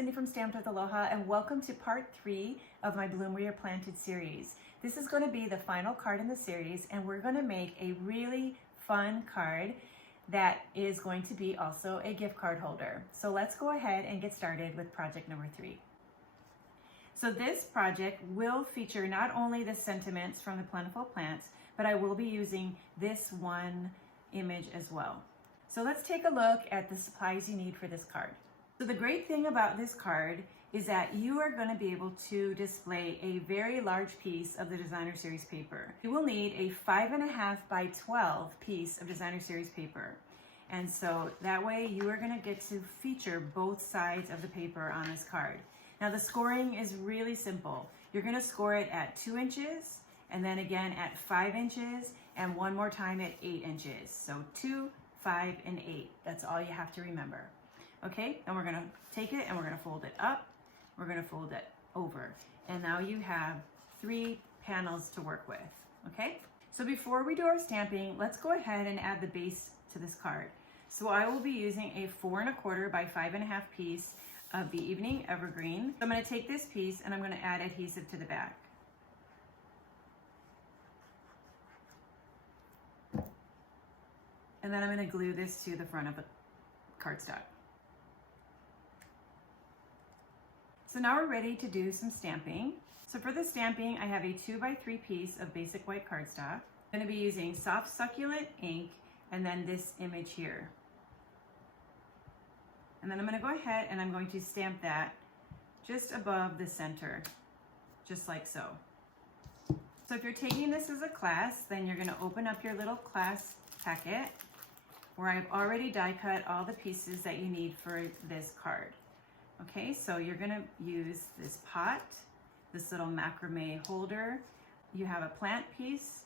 Cindy from Stamped with Aloha, and welcome to part 3 of my Bloom Where You're Planted series. This is going to be the final card in the series, and we're going to make a really fun card that is going to be also a gift card holder. So let's go ahead and get started with project number 3. So this project will feature not only the sentiments from the plentiful plants, but I will be using this one image as well. So let's take a look at the supplies you need for this card. So the great thing about this card is that you are going to be able to display a very large piece of the designer series paper. You will need a 5.5 by 12 piece of designer series paper. And so that way you are going to get to feature both sides of the paper on this card. Now the scoring is really simple. You're going to score it at 2 inches, and then again at 5 inches, and one more time at 8 inches. So 2, 5, and 8. That's all you have to remember. Okay, and we're gonna take it and we're gonna fold it up, we're gonna fold it over. And now you have 3 panels to work with, okay? So before we do our stamping, let's go ahead and add the base to this card. So I will be using a 4.25 by 5.5 piece of the Evening Evergreen. So I'm gonna take this piece and I'm gonna add adhesive to the back. And then I'm gonna glue this to the front of the cardstock. So now we're ready to do some stamping. So for the stamping, I have a 2 by 3 piece of basic white cardstock. I'm going to be using Soft Succulent ink and then this image here. And then I'm going to go ahead and I'm going to stamp that just above the center, just like so. So if you're taking this as a class, then you're going to open up your little class packet where I've already die cut all the pieces that you need for this card. Okay, so you're gonna use this pot, this little macrame holder, you have a plant piece,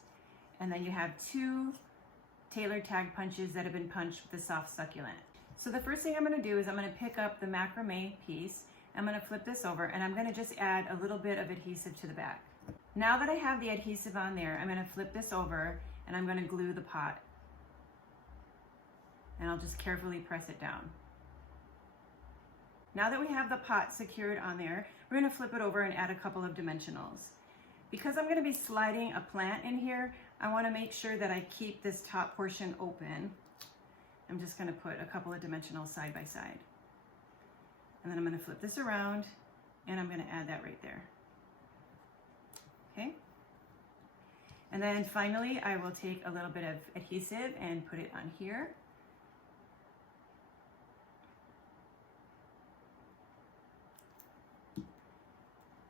and then you have 2 tailored tag punches that have been punched with the Soft Succulent. So the first thing I'm gonna do is I'm gonna pick up the macrame piece, I'm gonna flip this over, and I'm gonna just add a little bit of adhesive to the back. Now that I have the adhesive on there, I'm gonna flip this over and I'm gonna glue the pot. And I'll just carefully press it down. Now that we have the pot secured on there, we're going to flip it over and add a couple of dimensionals. Because I'm going to be sliding a plant in here, I want to make sure that I keep this top portion open. I'm just going to put a couple of dimensionals side by side. And then I'm going to flip this around and I'm going to add that right there. Okay? And then finally, I will take a little bit of adhesive and put it on here.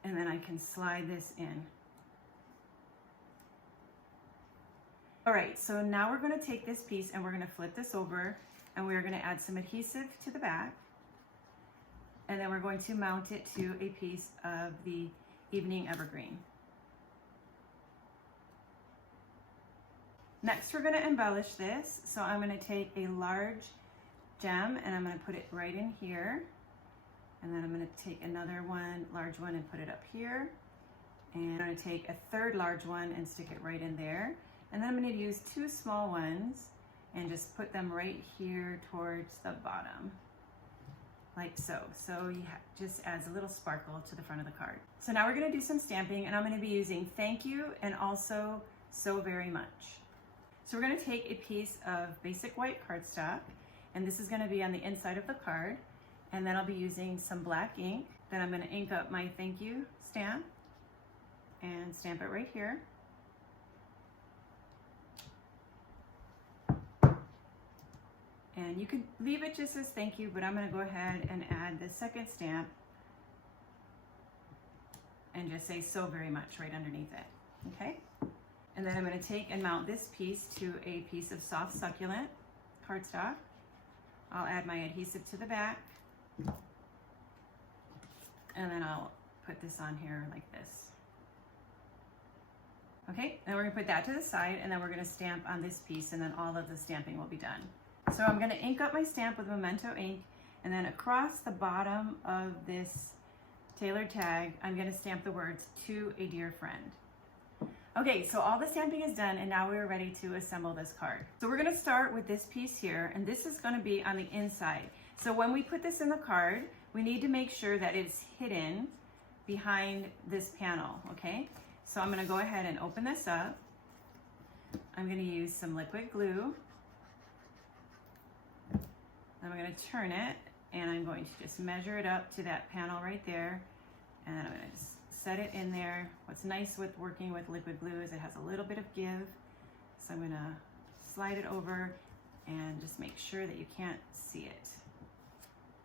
And then I can slide this in. All right, so now we're gonna take this piece and we're gonna flip this over and we're gonna add some adhesive to the back. And then we're going to mount it to a piece of the Evening Evergreen. Next, we're gonna embellish this. So I'm gonna take a large gem and I'm gonna put it right in here. And then I'm going to take another large one, and put it up here. And I'm going to take a third large one and stick it right in there. And then I'm going to use 2 small ones and just put them right here towards the bottom, like so. So you just adds a little sparkle to the front of the card. So now we're going to do some stamping, and I'm going to be using thank you and also so very much. So we're going to take a piece of basic white cardstock, and this is going to be on the inside of the card. And then I'll be using some black ink. Then I'm going to ink up my thank you stamp and stamp it right here. And you could leave it just as thank you, but I'm going to go ahead and add the second stamp and just say so very much right underneath it. Okay? And then I'm going to take and mount this piece to a piece of Soft Succulent cardstock. I'll add my adhesive to the back. And then I'll put this on here like this. Okay, then we're gonna put that to the side, and then we're gonna stamp on this piece, and then all of the stamping will be done. So I'm gonna ink up my stamp with Memento ink, and then across the bottom of this tailored tag, I'm gonna stamp the words to a dear friend. Okay, so all the stamping is done, and now we're ready to assemble this card. So we're gonna start with this piece here, and this is gonna be on the inside. So when we put this in the card, we need to make sure that it's hidden behind this panel, okay? So I'm gonna go ahead and open this up. I'm gonna use some liquid glue. I'm gonna turn it, and I'm going to just measure it up to that panel right there, and then I'm gonna just set it in there. What's nice with working with liquid glue is it has a little bit of give. So I'm gonna slide it over and just make sure that you can't see it.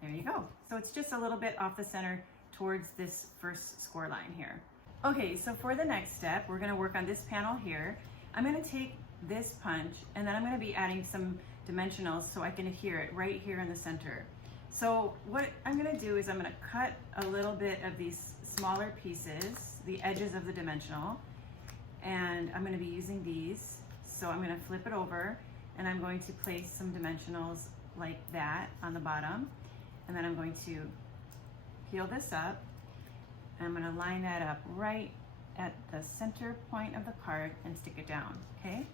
There you go. So it's just a little bit off the center towards this first score line here. Okay, so for the next step, we're gonna work on this panel here. I'm gonna take this punch, and then I'm gonna be adding some dimensionals so I can adhere it right here in the center. So what I'm gonna do is I'm gonna cut a little bit of these smaller pieces, the edges of the dimensional, and I'm gonna be using these. So I'm gonna flip it over, and I'm going to place some dimensionals like that on the bottom, and then I'm going to peel this up, and I'm gonna line that up right at the center point of the card and stick it down, okay?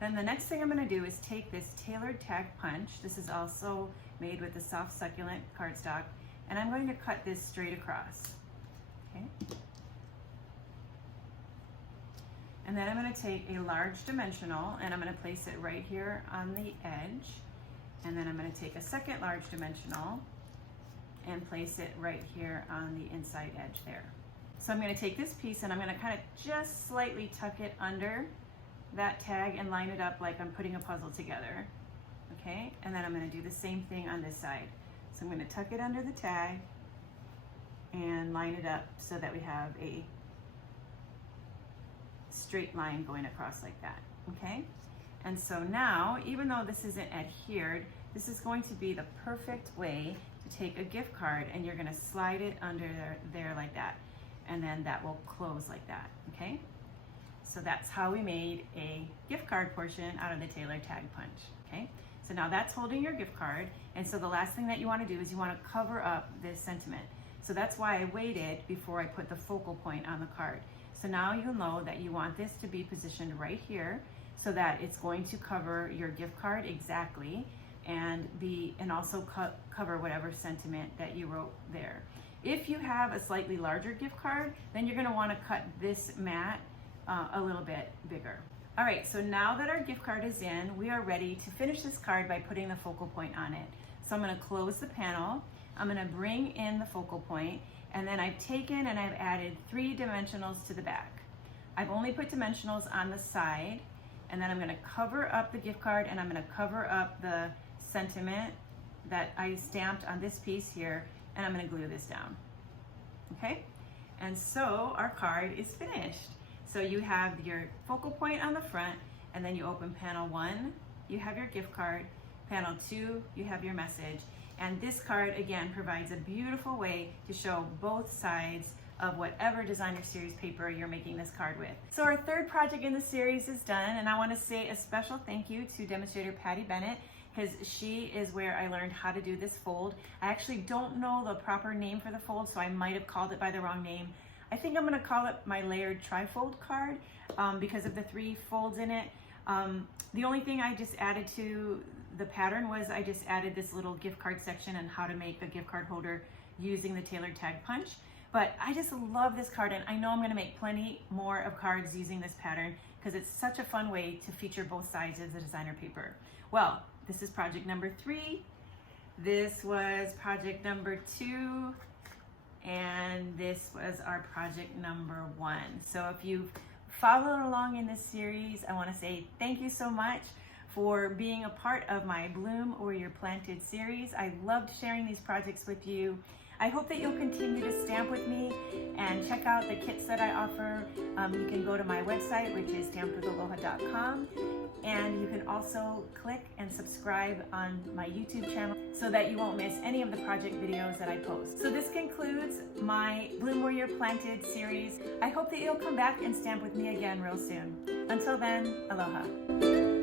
Then the next thing I'm gonna do is take this tailored tag punch. This is also made with the Soft Succulent cardstock, and I'm going to cut this straight across, okay? And then I'm gonna take a large dimensional, and I'm gonna place it right here on the edge. And then I'm gonna take a second large dimensional and place it right here on the inside edge there. So I'm gonna take this piece, and I'm gonna kind of just slightly tuck it under that tag and line it up like I'm putting a puzzle together, okay? And then I'm gonna do the same thing on this side. So I'm gonna tuck it under the tag and line it up so that we have a straight line going across like that, okay? And so now, even though this isn't adhered, this is going to be the perfect way to take a gift card, and you're gonna slide it under there like that, and then that will close like that, okay? So that's how we made a gift card portion out of the tailored tag punch, okay? So now that's holding your gift card, and so the last thing that you wanna do is you wanna cover up this sentiment. So that's why I waited before I put the focal point on the card. So now you'll know that you want this to be positioned right here so that it's going to cover your gift card exactly, and also cover whatever sentiment that you wrote there. If you have a slightly larger gift card, then you're gonna wanna cut this mat a little bit bigger. All right, so now that our gift card is in, we are ready to finish this card by putting the focal point on it. So I'm gonna close the panel, I'm gonna bring in the focal point, and then I've taken and I've added 3 dimensionals to the back. I've only put dimensionals on the side, and then I'm gonna cover up the gift card, and I'm gonna cover up the sentiment that I stamped on this piece here, and I'm gonna glue this down, okay? And so our card is finished. So you have your focal point on the front, and then you open panel 1, you have your gift card, panel 2, you have your message, and this card again provides a beautiful way to show both sides of whatever designer series paper you're making this card with. So our third project in the series is done, and I want to say a special thank you to demonstrator Patty Bennett, because she is where I learned how to do this fold. I actually don't know the proper name for the fold, so I might have called it by the wrong name. I think I'm gonna call it my layered trifold card because of the 3 folds in it. The only thing I just added to the pattern was I just added this little gift card section on how to make a gift card holder using the tailored tag punch. But I just love this card, and I know I'm gonna make plenty more of cards using this pattern because it's such a fun way to feature both sides of the designer paper. Well, this is project number 3. This was project number 2. And this was our project number 1. So if you've followed along in this series, I want to say thank you so much for being a part of my Bloom Where You're Planted series. I loved sharing these projects with you. I hope that you'll continue to stamp with me and check out the kits that I offer. You can go to my website, which is stampwithaloha.com, and you can also click and subscribe on my YouTube channel so that you won't miss any of the project videos that I post. So this concludes my Bloom Where You're Planted series. I hope that you'll come back and stamp with me again real soon. Until then, aloha.